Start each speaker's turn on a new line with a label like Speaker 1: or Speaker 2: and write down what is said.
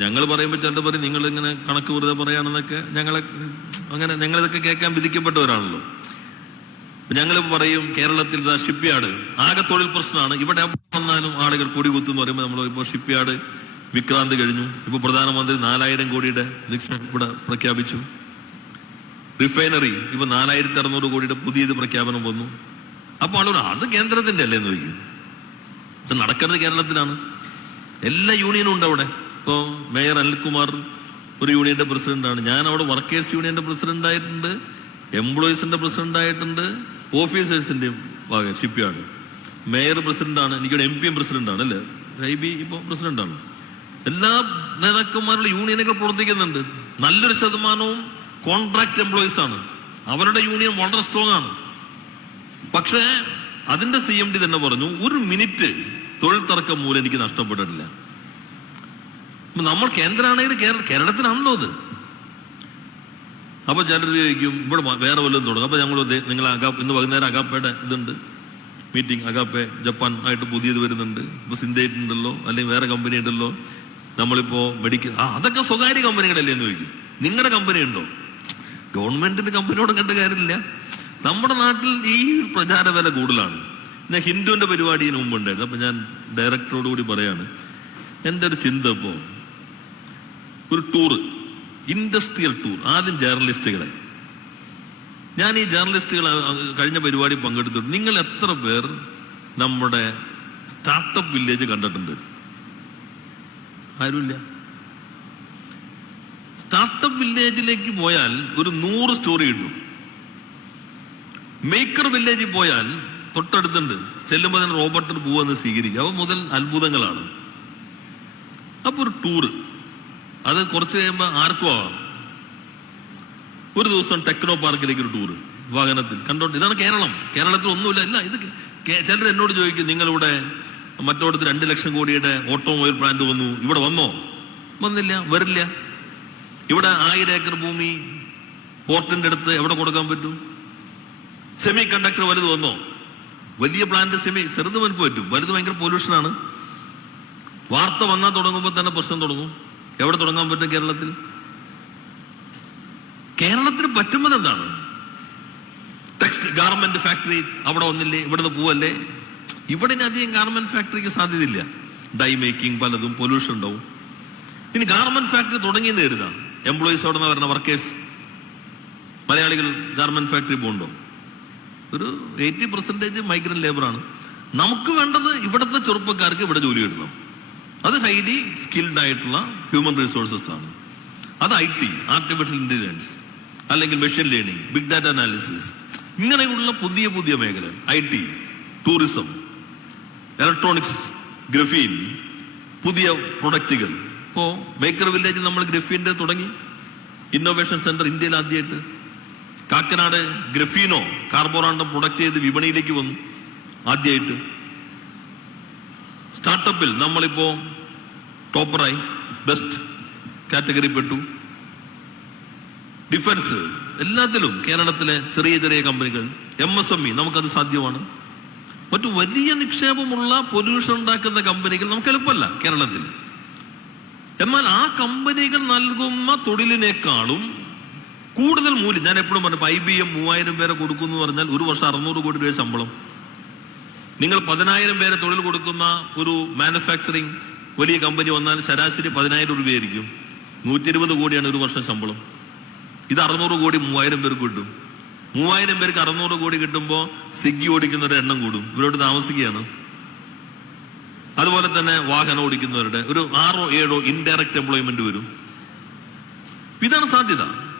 Speaker 1: ഞങ്ങൾ പറയുമ്പോൾ ചിലർ പറയും നിങ്ങൾ ഇങ്ങനെ കണക്ക് വെറുതെ പറയാണെന്നൊക്കെ ഞങ്ങളെ അങ്ങനെ ഞങ്ങളിതൊക്കെ കേൾക്കാൻ വിധിക്കപ്പെട്ടവരാണല്ലോ ഞങ്ങൾ പറയും കേരളത്തിൽ ഷിപ്പ് യാർഡ് ആകെ തൊഴിൽ പ്രശ്നമാണ്. ഇവിടെ വന്നാലും ആളുകൾ കൂടി കുത്തുന്ന് പറയുമ്പോൾ നമ്മൾ ഇപ്പോൾ ഷിപ്പ് യാർഡ് വിക്രാന്ത് കഴിഞ്ഞു. ഇപ്പൊ പ്രധാനമന്ത്രി നാലായിരം കോടിയുടെ നിക്ഷേപം ഇവിടെ പ്രഖ്യാപിച്ചു. റിഫൈനറി ഇപ്പൊ നാലായിരത്തി അറുന്നൂറ് കോടിയുടെ പുതിയത് പ്രഖ്യാപനം വന്നു. അപ്പൊ ആളുകൾ അത് കേന്ദ്രത്തിന്റെ അല്ലേ എന്ന് ചോദിക്കും. ഇത് നടക്കുന്നത് കേരളത്തിലാണ്. എല്ലാ യൂണിയനും ഉണ്ട് അവിടെ. ഇപ്പോ മേയർ അനിൽകുമാർ ഒരു യൂണിയന്റെ പ്രസിഡന്റാണ്. ഞാൻ അവിടെ വർക്കേഴ്സ് യൂണിയന്റെ പ്രസിഡന്റ് ആയിട്ടുണ്ട് എംപ്ലോയീസിന്റെ പ്രസിഡന്റ് ആയിട്ടുണ്ട് ഓഫീസേഴ്സിന്റെ ഭാഗം ഷിപ്പിയാണ്. മേയർ പ്രസിഡന്റാണ് എനിക്കൊരു എം പി എം പ്രസിഡന്റാണ് അല്ലേ? ഐ ബി ഇപ്പൊ പ്രസിഡന്റാണ്. എല്ലാ നേതാക്കന്മാരുടെ യൂണിയനുകൾ പ്രവർത്തിക്കുന്നുണ്ട്. നല്ലൊരു ശതമാനവും കോൺട്രാക്ട് എംപ്ലോയീസ് ആണ് അവരുടെ യൂണിയൻ വളരെ സ്ട്രോങ് ആണ് പക്ഷേ അതിന്റെ സി എം ഡി തന്നെ പറഞ്ഞു ഒരു മിനിറ്റ് തൊഴിൽ തർക്കം മൂലം എനിക്ക് നഷ്ടപ്പെട്ടിട്ടില്ല. നമ്മൾ കേന്ദ്രമാണെങ്കിൽ കേരള കേരളത്തിനാണല്ലോ അത്. അപ്പൊ ചിലർ ചോദിക്കും ഇവിടെ വേറെ വല്ലതും തുടങ്ങും. അപ്പൊ ഞങ്ങൾ നിങ്ങൾ അകാ ഇന്ന് വൈകുന്നേരം അകാപ്പയുടെ ഇതുണ്ട്. മീറ്റിംഗ് അകാപ്പെ ജപ്പാൻ ആയിട്ട് പുതിയത് വരുന്നുണ്ട്. ഇപ്പൊ സിന്തേറ്റ് ഉണ്ടല്ലോ അല്ലെങ്കിൽ വേറെ കമ്പനി ഉണ്ടല്ലോ. നമ്മളിപ്പോ മെഡിക്കൽ ആ അതൊക്കെ സ്വകാര്യ കമ്പനികളല്ലേ എന്ന് ചോദിക്കും. നിങ്ങളുടെ കമ്പനി ഉണ്ടോ? ഗവൺമെന്റിന്റെ കമ്പനിയോടും കണ്ട കാര്യമില്ല. നമ്മുടെ നാട്ടിൽ ഈ പ്രചാര വില കൂടുതലാണ്. ഞാൻ ഹിന്ദുവിന്റെ പരിപാടി മുമ്പ് ഉണ്ടായിരുന്നു. അപ്പൊ ഞാൻ ഡയറക്ടറോട് കൂടി പറയാണ് എന്റെ ഒരു ചിന്ത ഇപ്പോ? ഒരു ടൂർ ഇൻഡസ്ട്രിയൽ ടൂർ ആദ്യം ജേർണലിസ്റ്റുകളെ ഞാൻ ഈ ജേർണലിസ്റ്റുകൾ കഴിഞ്ഞ പരിപാടി പങ്കെടുത്തിട്ടുണ്ട്. നിങ്ങൾ എത്ര പേർ നമ്മുടെ സ്റ്റാർട്ടപ്പ് വില്ലേജ് കണ്ടിട്ടുണ്ട്? ആരുമില്ല. സ്റ്റാർട്ടപ്പ് വില്ലേജിലേക്ക് പോയാൽ ഒരു നൂറ് സ്റ്റോറി കിട്ടും. മേക്കർ വില്ലേജിൽ പോയാൽ തൊട്ടടുത്തുണ്ട്. ചെല്ലുമ്പോൾ തന്നെ റോബോട്ടിന് പോവെന്ന് സ്വീകരിക്കും. അവ മുതൽ അത്ഭുതങ്ങളാണ്. അപ്പൊ ഒരു ടൂറ് അത് കുറച്ച് കഴിയുമ്പോൾ ആർക്കോ ഒരു ദിവസം ടെക്നോ പാർക്കിലേക്ക് ഒരു ടൂറ് വാഹനത്തിൽ. കണ്ടോണ്ട് ഇതാണ് കേരളം. കേരളത്തിൽ ഒന്നുമില്ല. ഇല്ല ഇത് ചിലർ എന്നോട് ചോദിക്കും നിങ്ങളിവിടെ മറ്റോടത്ത് രണ്ട് ലക്ഷം കോടിയുടെ ഓട്ടോമൊബൈൽ പ്ലാന്റ് വന്നു ഇവിടെ വന്നോ? വന്നില്ല വരില്ല. ഇവിടെ ആയിരം ഏക്കർ ഭൂമി പോർട്ടിന്റെ അടുത്ത് എവിടെ കൊടുക്കാൻ പറ്റും? സെമി കണ്ടക്ടർ വലുത് വന്നോ? വലിയ പ്ലാന്റ് സെമി ചെറുത് വലുപ്പം പറ്റും. വലുത് ഭയങ്കര പൊല്യൂഷനാണ്. വാർത്ത വന്നാൽ തുടങ്ങുമ്പോൾ തന്നെ പ്രശ്നം തുടങ്ങും. എവിടെ തുടങ്ങാൻ പറ്റും കേരളത്തിൽ? കേരളത്തിന് പറ്റുന്നത് എന്താണ്? ടെക്സ്റ്റ് ഗാർമെന്റ് ഫാക്ടറി അവിടെ വന്നില്ലേ ഇവിടുന്ന് പോവല്ലേ? ഇവിടെ അധികം ഗാർമെന്റ് ഫാക്ടറിക്ക് സാധ്യതയില്ല. ഡൈ മേക്കിംഗ് പലതും പൊല്യൂഷൻ ഉണ്ടാവും. ഇനി ഗാർമെന്റ് ഫാക്ടറി തുടങ്ങിയെന്ന് കരുതാം. എംപ്ലോയീസ് അവിടെ നിന്ന് വർക്കേഴ്സ് മലയാളികൾ ഗാർമെന്റ് ഫാക്ടറി പോകുന്നുണ്ടോ ഒരു എയ്റ്റി പെർസെന്റേജ് മൈഗ്രന്റ് ലേബർ ആണ്. നമുക്ക് വേണ്ടത് ഇവിടുത്തെ ചെറുപ്പക്കാർക്ക് ഇവിടെ ജോലി കിട്ടണം. അത് ഹൈലി സ്കിൽഡ് ആയിട്ടുള്ള ഹ്യൂമൻ റിസോഴ്സസ് ആണ്. അത് ഐ ടി ആർട്ടിഫിഷ്യൽ ഇന്റലിജൻസ് അല്ലെങ്കിൽ machine learning big data analysis ഇങ്ങനെയുള്ള പുതിയ പുതിയ മേഖല I T tourism electronics graphene പുതിയ പ്രൊഡക്റ്റുകൾ ഇപ്പോ മേക്കർ വില്ലേജിൽ നമ്മൾ ഗ്രഫീന്റെ തുടങ്ങി. ഇന്നോവേഷൻ സെന്റർ ഇന്ത്യയിൽ ആദ്യമായിട്ട് കാക്കനാട് ഗ്രഫീനോ കാർബോറാണ്ടം പ്രൊഡക്റ്റ് ചെയ്ത് വിപണിയിലേക്ക് വന്നു. ആദ്യമായിട്ട് സ്റ്റാർട്ടപ്പിൽ നമ്മളിപ്പോ ടോപ്പറായി ബെസ്റ്റ് കാറ്റഗറി പെട്ടു ഡിഫൻസ് എല്ലാത്തിലും കേരളത്തിലെ ചെറിയ ചെറിയ കമ്പനികൾ എം എസ് എം ഇ നമുക്കത് സാധ്യമാണ്. മറ്റു വലിയ നിക്ഷേപമുള്ള പൊല്യൂഷൻ ഉണ്ടാക്കുന്ന കമ്പനികൾ നമുക്ക് എളുപ്പമല്ല കേരളത്തിൽ. എന്നാൽ ആ കമ്പനികൾ നൽകുന്ന തൊഴിലിനേക്കാളും കൂടുതൽ മൂല്യം ഞാൻ എപ്പോഴും പറഞ്ഞു ഐ ബി എം മൂവായിരം പേരെ കൊടുക്കുന്നു പറഞ്ഞാൽ ഒരു വർഷം അറുന്നൂറ് കോടി രൂപ ശമ്പളം. നിങ്ങൾ പതിനായിരം പേരെ തൊഴിൽ കൊടുക്കുന്ന ഒരു മാനുഫാക്ചറിങ് വലിയ കമ്പനി വന്നാൽ ശരാശരി പതിനായിരം രൂപയായിരിക്കും. നൂറ്റി ഇരുപത് കോടിയാണ് ഒരു വർഷം ശമ്പളം. ഇത് അറുന്നൂറ് കോടി മൂവായിരം പേർക്ക് കിട്ടും. മൂവായിരം പേർക്ക് അറുന്നൂറ് കോടി കിട്ടുമ്പോൾ സിഗ്ഗി ഓടിക്കുന്നവരുടെ എണ്ണം കൂടും. ഇവരോട് താമസിക്കുകയാണ്. അതുപോലെ തന്നെ വാഹനം ഓടിക്കുന്നവരുടെ ഒരു ആറോ ഏഴോ ഇൻഡയറക്റ്റ് എംപ്ലോയ്മെന്റ് വരും. ഇതാണ് സാധ്യത.